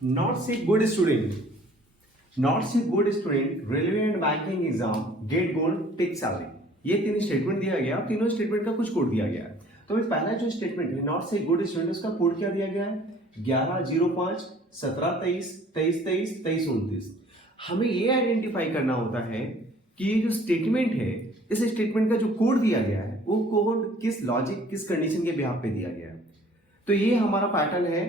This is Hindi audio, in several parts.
Not say good student. Not say good student. Railway and banking exam. Get gold. Take salary. ये तीन स्टेटमेंट दिया गया, तीनों स्टेटमेंट का कुछ कोड दिया गया है। तो भाई पहला जो स्टेटमेंट है नॉट से गुड स्टूडेंट, उसका कोड क्या दिया गया है? 11/05 17/23 23/23 23/29। हमें ये आइडेंटिफाई करना होता है कि ये जो स्टेटमेंट है, इस स्टेटमेंट का जो कोड दिया गया है वो कोड किस लॉजिक किस कंडीशन के बिहाफ पे दिया गया है। तो ये हमारा पैटर्न है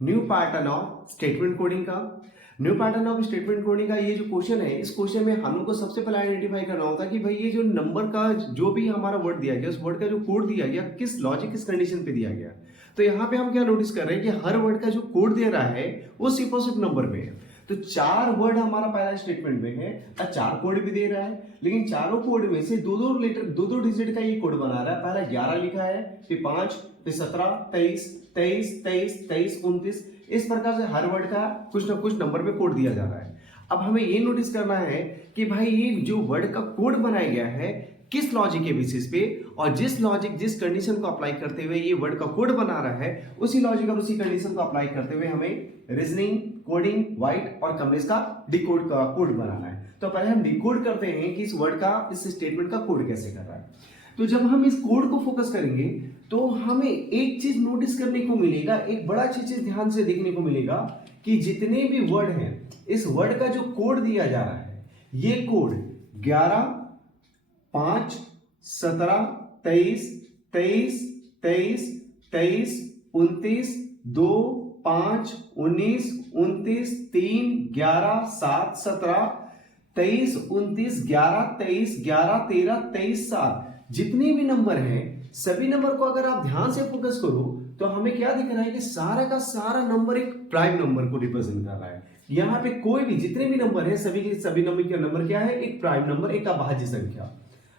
new pattern of statement coding का। New pattern of statement coding का ये जो क्वेश्चन है, इस क्वेश्चन में हमको सबसे पहले आइडेंटिफाई करना होता है कि भाई ये जो नंबर का जो भी हमारा वर्ड दिया गया, उस वर्ड का जो कोड दिया गया किस लॉजिक किस कंडीशन पे दिया गया। तो यहाँ पे हम क्या नोटिस कर रहे हैं कि हर वर्ड का जो कोड दे रहा है वो सिर्फ और सिर्फ नंबर पे है। तो 4 वर्ड हमारा पहला स्टेटमेंट में है और 4 कोड भी दे रहा है, लेकिन चारों कोड में से दो डिजिट का ये कोड बना रहा है। पहला 11 लिखा है, फिर 5, फिर 17, 23, 23, 23, 23, 29। इस प्रकार से हर वर्ड का कुछ ना कुछ नंबर पे कोड दिया जा रहा है। अब हमें ये नोटिस करना है कि भाई ये जो वर्ड का कोड बनाया गया है किस लॉजिक के बेसिस पे, और जिस लॉजिक जिस कंडीशन को अप्लाई करते हुए ये वर्ड का कोड बना रहा है उसी लॉजिक और उसी कंडीशन को अप्लाई करते हुए हमें रीजनिंग, कोडिंग, वाइट और कमलेश का डिकोड का कोड बनाना है। तो पहले हम डिकोड करते हैं कि इस वर्ड का इस स्टेटमेंट का कोड कैसे कर रहा है। तो जब हम इस कोड को फोकस करेंगे तो हमें एक चीज नोटिस करने को मिलेगा, एक बड़ा चीज ध्यान से देखने को मिलेगा कि जितने भी वर्ड हैं इस वर्ड का जो कोड दिया जा रहा है ये कोड 11, 5, 17, 23, 23, 23, 23, 29, 2, 5, 19, 29, 3, 11, 7, 17, 23, 29, 11, 23, 11, 13, 23, 7 जितने भी नंबर हैं सभी नंबर को अगर आप ध्यान से फोकस करो तो हमें क्या दिख रहा है कि सारा का सारा नंबर एक प्राइम नंबर को रिप्रेजेंट कर रहा है। यहाँ पे कोई भी जितने भी नंबर है सभी के सभी नंबर का नंबर क्या है? एक प्राइम नंबर, एक अभाज्य संख्या।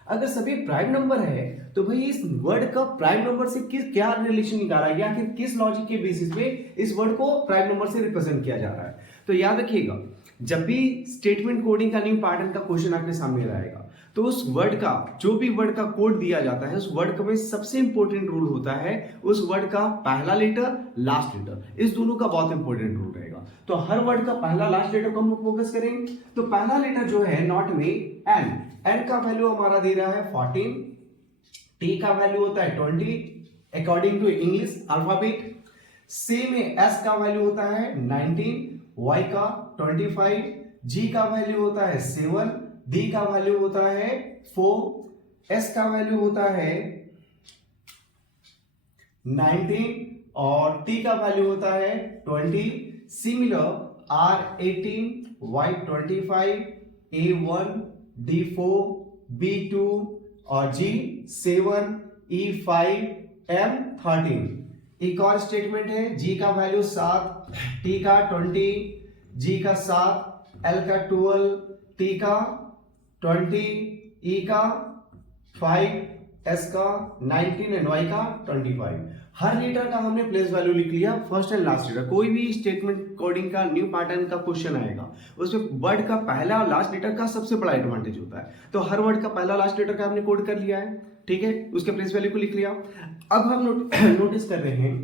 अगर सभी प्राइम नंबर है तो भाई इस वर्ड का प्राइम नंबर से किस क्या रिलेशन निकाला गया, कि किस लॉजिक के बेसिस पे इस वर्ड को प्राइम नंबर से रिप्रेजेंट किया जा रहा है। तो याद रखिएगा जब भी स्टेटमेंट कोडिंग का न्यू पैटर्न का क्वेश्चन आपके सामने रहेगा तो उस वर्ड का जो भी वर्ड का कोड दिया जाता है उस वर्ड का में सबसे इंपॉर्टेंट रूल होता है उस वर्ड का पहला लेटर लास्ट लेटर, इस दोनों का बहुत इंपॉर्टेंट रूल रहेगा। तो हर वर्ड का पहला लास्ट लेटर को हम फोकस करेंगे। तो पहला लेटर जो है नॉट में एन का वैल्यू हमारा दे रहा है 14, टी का वैल्यू होता है 20 अकॉर्डिंग टू इंग्लिश अल्फाबेट, सी में एस का वैल्यू होता है 19, वाई का 25, जी का वैल्यू होता है 7, डी का वैल्यू होता है 4, एस का वैल्यू होता है 19 और टी का वैल्यू होता है 20। Similar are 18, Y 25, A1, D4, B2 और G 7, E5, M13। एक और स्टेटमेंट है G का वैल्यू 7, T का 20, G का 7, L का 12, T का 20, E का 5, S का 19 एंड Y का 25। हर लेटर का हमने प्लेस वैल्यू लिख लिया, फर्स्ट एंड लास्ट लेटर। कोई भी स्टेटमेंट कोडिंग का न्यू पैटर्न का क्वेश्चन आएगा उसमें वर्ड का पहला और लास्ट लेटर का सबसे बड़ा एडवांटेज होता है। तो हर वर्ड का पहला लास्ट लेटर का हमने कोड कर लिया है, ठीक है, उसके प्लेस वैल्यू को लिख लिया। अब हम नोटिस कर रहे हैं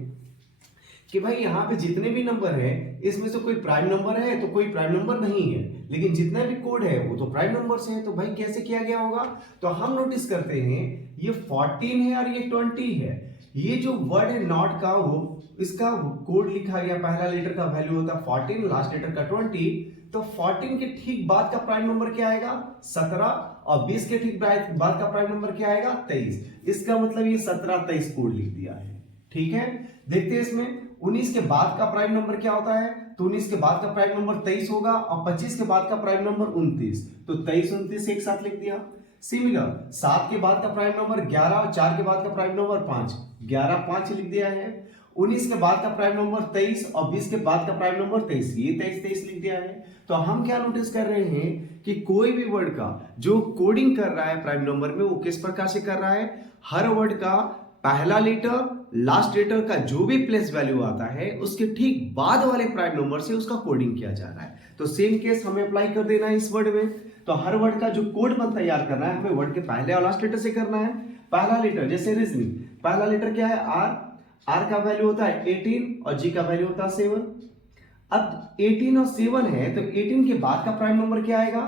कि भाई यहाँ पे जितने भी नंबर है इसमें से कोई प्राइम नंबर है तो कोई प्राइम नंबर नहीं है, लेकिन जितना भी कोड है वो तो प्राइम नंबर से है। तो भाई कैसे किया गया होगा? तो हम नोटिस करते हैं ये 14 है और ये 20 है। ये जो वर्ड है नॉट का वो इसका कोड लिखा गया, पहला लेटर का वैल्यू होता है 14, लास्ट लेटर का 20। तो 14 के ठीक बाद का प्राइम नंबर क्या आएगा? 17 और 20 के ठीक बाद का प्राइम नंबर क्या आएगा? 23। इसका मतलब ये 17 23 कोड लिख दिया है, ठीक है। देखते हैं इसमें 19 के बाद का प्राइम नंबर क्या होता है? तो 19 के बाद का प्राइम नंबर 23 होगा और 25 के बाद का प्राइम नंबर 29। तो 23 29 एक साथ लिख दिया। सिमिलर 7 के बाद का प्राइम नंबर 11 और 4 के बाद का प्राइम नंबर 5, 11 5 लिख दिया है। 19 के बाद का प्राइम नंबर 23 और 20 के बाद का प्राइम नंबर 23, ये 23 23 लिख दिया है। तो हम क्या नोटिस कर रहे हैं कि कोई भी वर्ड का जो कोडिंग कर रहा है प्राइम नंबर में वो किस प्रकार से कर रहा है? हर वर्ड का पहला लेटर लास्ट लेटर का जो भी प्लेस वैल्यू आता है उसके ठीक बाद वाले प्राइम नंबर से उसका कोडिंग किया जा रहा है। तो सेम केस हमें अप्लाई कर देना है इस वर्ड में। तो हर वर्ड का जो कोड बन तैयार करना है हमें वर्ड के पहले और लास्ट लेटर से करना है। पहला लेटर जैसे रीजनिंग, पहला लेटर क्या है? आर, आर का वैल्यू होता है 18 और जी का वैल्यू होता है 7। अब 18 और 7 है, तो 18 के बाद का प्राइम नंबर क्या आएगा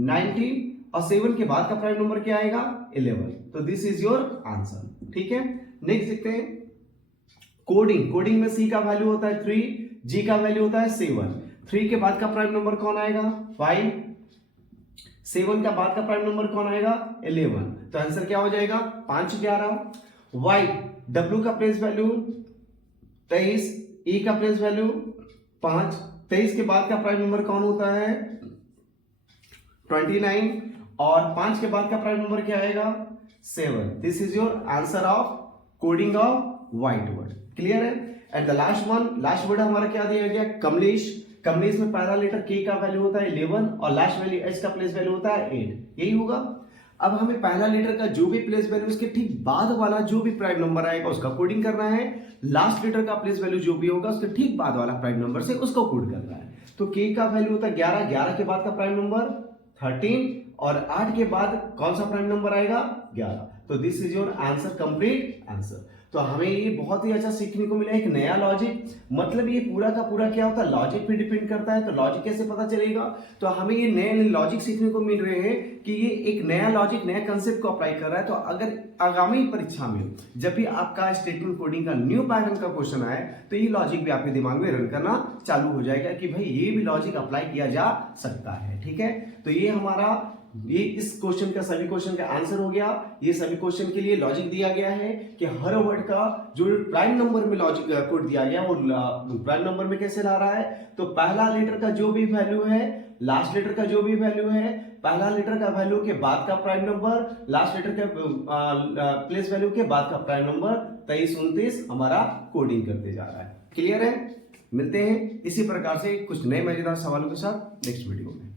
19, और 7 के बाद का प्राइम नंबर क्या आएगा 11। तो दिस इज योर आंसर, ठीक है। नेक्स्ट देखते हैं कोडिंग। कोडिंग में सी का वैल्यू होता है 3, जी का वैल्यू होता है 7। 3 के बाद का प्राइम नंबर कौन आएगा 5, 7 का बाद का प्राइम नंबर कौन आएगा 11। तो आंसर क्या हो जाएगा 5 11। वाई, डब्ल्यू का प्लेस वैल्यू 23, ई का प्लेस वैल्यू 5, 23 के बाद का प्राइम नंबर कौन होता है 29, और 5 के बाद का प्राइम नंबर क्या आएगा 7। This is your answer of coding of white word. Clear है। And the last one, last word हमारा क्या दिया गया कमलेश। कमलेश में पहला लेटर के का वैल्यू होता है 11 और लास्ट वैल्यू एच का प्लेस वैल्यू होता है 8, यही होगा। अब हमें पहला लेटर का जो भी प्लेस वैल्यू उसके ठीक बाद वाला जो भी प्राइम नंबर आएगा उसका कोडिंग करना है। लास्ट लेटर का प्लेस वैल्यू जो भी होगा उसके ठीक बाद वाला प्राइम नंबर से उसको कोड करना है। तो के का वैल्यू होता है 11, 11 के बाद का प्राइम नंबर 13, और 8 के बाद कौन सा प्राइम नंबर आएगा 11। तो this is your answer, complete answer. तो हमें ये बहुत ही अच्छा सीखने को मिला, एक नया लॉजिक। मतलब ये पूरा का पूरा क्या होता है लॉजिक पे डिपेंड करता है। तो लॉजिक कैसे पता चलेगा, तो हमें ये नए नए लॉजिक सीखने को मिल रहे हैं कि ये एक नया लॉजिक नया कंसेप्ट को अप्लाई कर रहा है। तो अगर आगामी परीक्षा में जब भी आपका स्टेटमेंट कोडिंग का न्यू पैटर्न का क्वेश्चन आए तो ये लॉजिक भी आपके दिमाग में रन करना चालू हो जाएगा कि भाई ये भी लॉजिक अप्लाई किया जा सकता है, ठीक है। तो ये हमारा इस क्वेश्चन का सभी क्वेश्चन का आंसर हो गया। ये सभी क्वेश्चन के लिए लॉजिक दिया गया है कि हर वर्ड का जो प्राइम नंबर में लॉजिक कोड दिया गया वो प्राइम नंबर में कैसे ला रहा है। तो पहला लेटर का जो भी वैल्यू है, लास्ट लेटर का जो भी वैल्यू है, पहला लेटर का वैल्यू के बाद का प्राइम नंबर, लास्ट लेटर के प्लेस वैल्यू के बाद का प्राइम नंबर 23 29 हमारा कोडिंग करते जा रहा है। क्लियर है। मिलते हैं इसी प्रकार से कुछ नए मजेदार सवालों के साथ नेक्स्ट वीडियो में।